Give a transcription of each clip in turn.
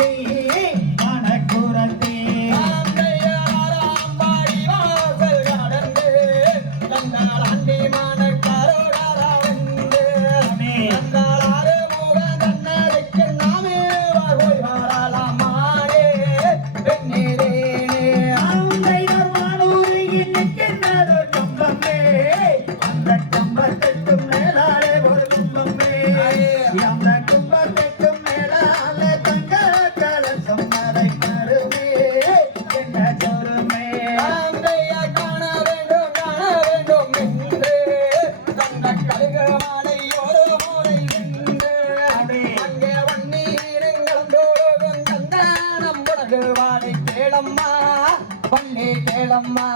नहीं கேளம்மா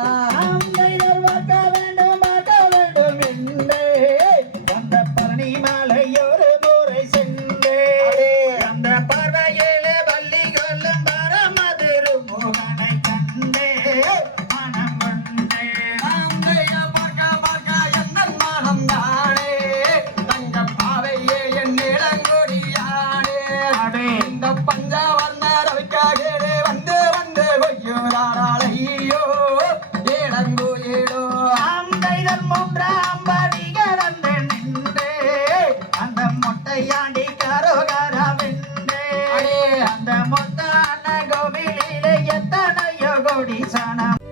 எத்தனையோ கோடி சனம்